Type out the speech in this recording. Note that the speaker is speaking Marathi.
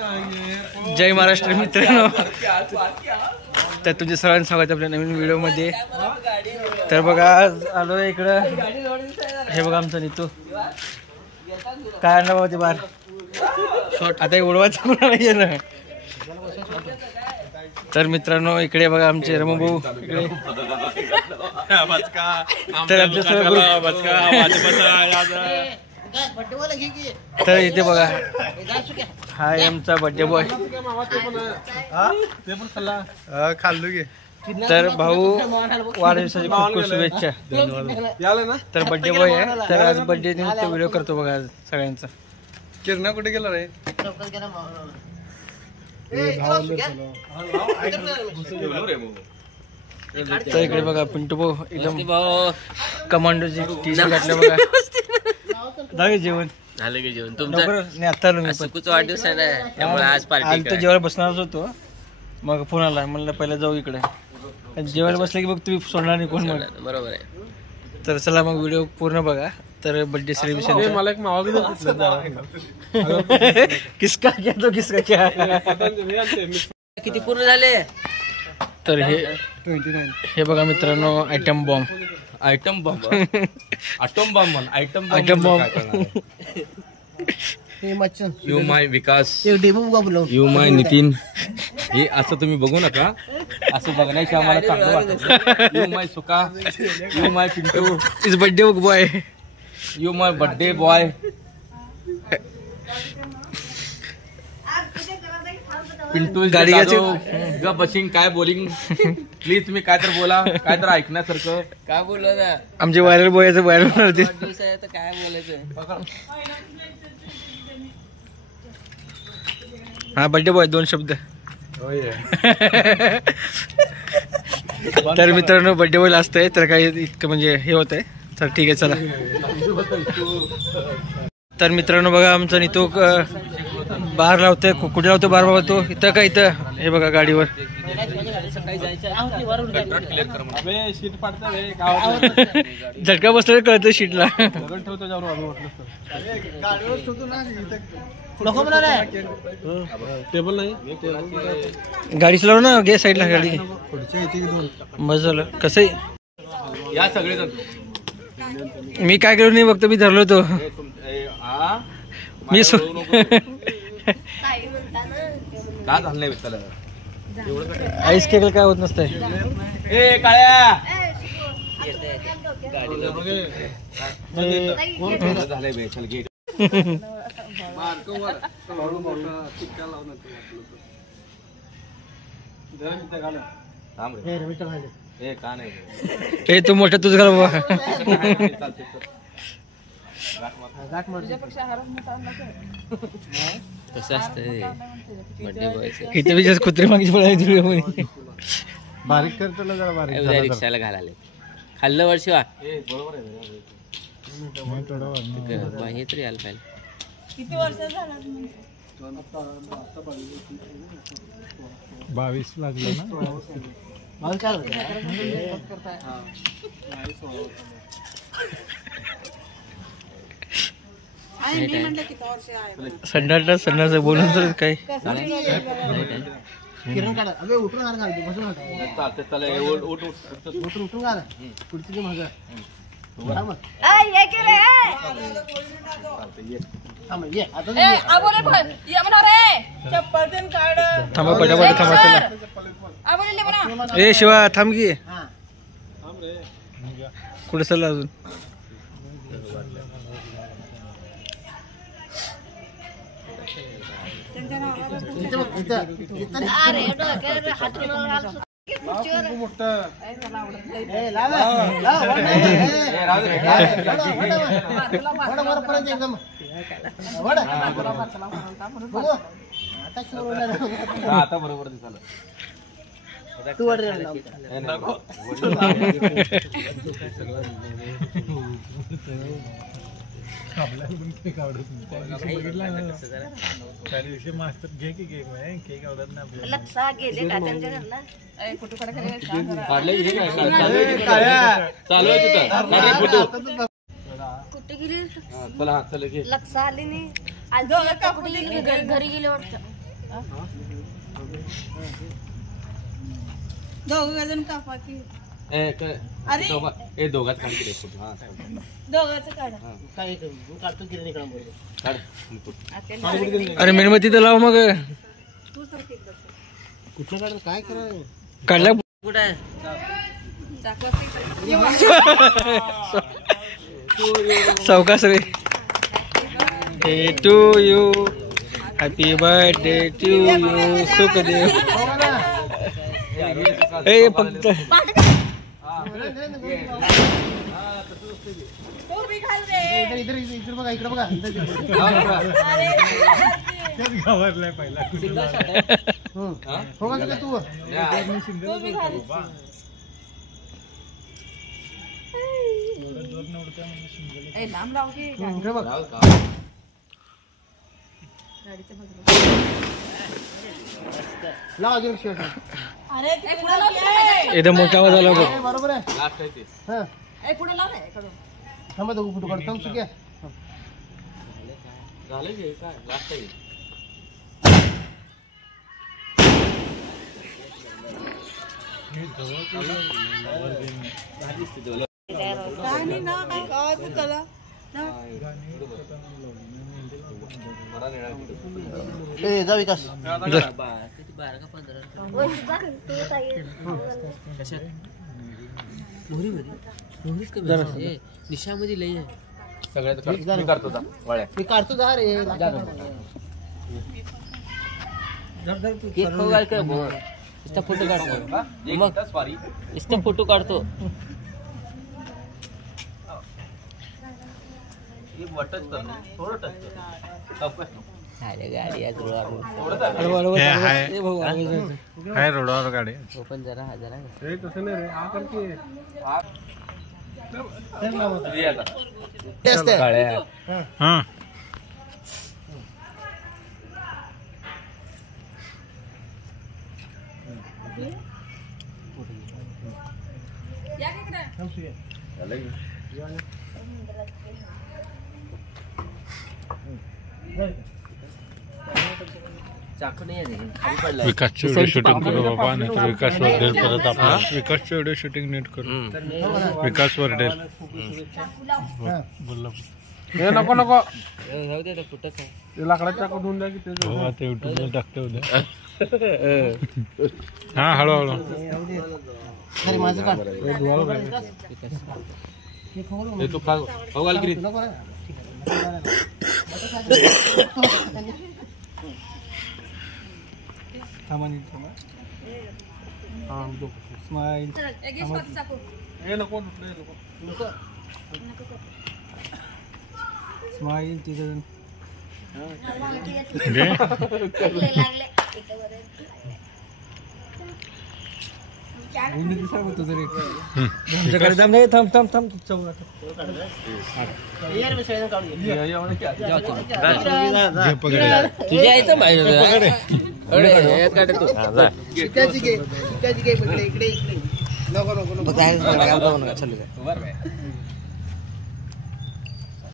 जय महाराष्ट्र मित्रांनो, तर तुमचे सर्वांचं स्वागत आपल्या नवीन व्हिडिओ मध्ये। तर बघा आज आलो इकडं, हे बघा आमचा नीतू काय आणलं बाबा ते बार शॉर्ट आता उडवायचं कोणाला गेलं। तर मित्रांनो इकडे बघा आमचे रमू भाऊ इकडे, तर आमच्या सर्व तर इथे बघा हा आमचा बर्थडे बॉय खाल्लो गे। तर भाऊ वाढदिवसाची खूप खूप शुभेच्छा। तर बर्थडे बॉय आहे, तर आज बर्थडे निमित्त व्हिडिओ करतो बघा आज सगळ्यांचा। किरणा कुठे गेला रे? तर इकडे बघा पिंटू भाऊ एकदम कमांडोची टी शर्ट घातलं बघा। झालं जेवण? झालं की जेवण तुमचं? नाही आता वाढदिवस आहे ना, त्यामुळे आज पार्टी तर जेवायला बसणारच होतो, मग फोन आला म्हणलं पहिला जाऊ इकडे। जेवायला बसलं की मग तुम्ही सोडणार नाही कोण, बरोबर आहे। तर चला मग व्हिडिओ पूर्ण बघा। तर बर्थडे सेलिब्रेशन मला एक मावा किसका क्या तो किसका क्या किती पूर्ण झाले? तर हे बघा मित्रांनो item bomb item bomb item bomb item bomb. You my Vikas, you my Nitin, हे असं तुम्ही बघू नका, असं बघण्याची आम्हाला चांगलं वाटतं। यू माय सुका, you my Pintu is birthday boy, you my birthday boy. Pintu गाडी ग बशिंग काय बोलिंग प्लीज, तुम्ही काय तर बोला, काय तर ऐकण्यासारखं काय बोललो ना। आमचे व्हायरल बॉयचं व्हायरल होणार ते काय बोलायचं। हा बर्थडे बॉय दोन शब्द। तर मित्रांनो बर्थडे बॉय असतंय, तर काही इतकं म्हणजे हे होत आहे। तर ठीक आहे चला। तर मित्रांनो बघा आमचा नीतू बाहेर लावतोय, कुठे लावतो बाहेर बाबा तो इथं का इथं, हे बघा गाडीवर झटका बसला कळतं शीटला। टेबल नाही, गाडी चालव ना, गे साईडला गाडी बस झालं। कसं या सगळे मी काय करू नाही, फक्त मी धरलो तो मी का झालं नाही त्याला आईस केलं काय होत नसतंय। ए काळ्या झालंय बे, चल गेट ए का नाही ए तू मोठा तुझ घाल बाबा। कसं असतंय बर्थडे बॉयचं, इथे बी जास्त कुत्री मागची पडायची बारीक करतो जरा बारीक रिक्षाला घालाले खाल्लं वर्षी वा हे तरी यायला पाहिजे। किती वर्ष झालं? 22 लागलं ना। संडासला संडास बोलून तर काय किरण काढा, अबे उठून हार घालतो, बसून हार चालते चला उठून घाल पुढची मागं थांबा पटापट थांबा चला। ए शिवा थांब की, कुठे चालला अजून? आता बरोबर दिसायला तू मास्टर घे की केक आहे, केक आवडत ना लक्षा गेले का त्यांच्या घरला? कुठे गेली? लक्षा आली नाही, घरी गेले वाटतं। दोघं कापा की ए दोघात काढ की रे फोटो. हा दोघांचं काढा काय काढतो किरण काढ. अरे मेणबत्ती तर लाव मग. तू सारखी एकदम कुठलं काढ काय करा काढल्या कुठं आहे सावकाश रे. Day to you happy birthday to you Sukhdev. ए फक्त तू बी घाल रे. इकडे बघा इकडे बघा घाबरलाय पहिला. हो का तू तू बी घाल. ए लांब लाव की इकडे बघ गाडीच्या बाजूला. लाव अजून शिवाय अरे तिकडे लाव की. एकदम मोठा आवाज आला बघ. बरोबर आहे लास्ट आहे ते. हा ए पुढे लाव रे इकडून. थांबा दोघं फोटो काढतो थांब सुक्या झालं की काय लास्ट आहे. काय नाही ना काय गावात कला ए जा विकास दिशामध्ये लई आहे. सगळ्यात मी करतो जा वळ्या. मी काढतो जा रे केक खाऊ घाल का भाऊ? इसका फोटो काढतो मग सॉरी. इसका फोटो काढतो. टच कर थोडं टच कर. अरे गाडी आज रोड काय रोडावर गाडी ओपन जरा हा जरा तसं नाही रे हा करते काळ्या. हा या इकडे. झालं की? चाकू नाही आहे खाली पडला. विकासची व्हिडिओ शूटिंग करू बाबा नाही तर विकास वर्डेल परत आपला विकासची व्हिडिओ शूटिंग नीट करू विकास वर्डेल बोलला हे नको नको जाऊ दे फोटो खा. ते लाकडात चाकू धुवून द्या की ते हो आता युट्यूबला टाकते उद्या हा हळूहळू अरे माझं काढ हे तू खा खाऊ घाल की रे. स्माइल. एक इसपाची चाकू. स्माइल तिथं थांब थांब थांब चौक तुझ्या यायचं माहिती तू इकडे नको नको नको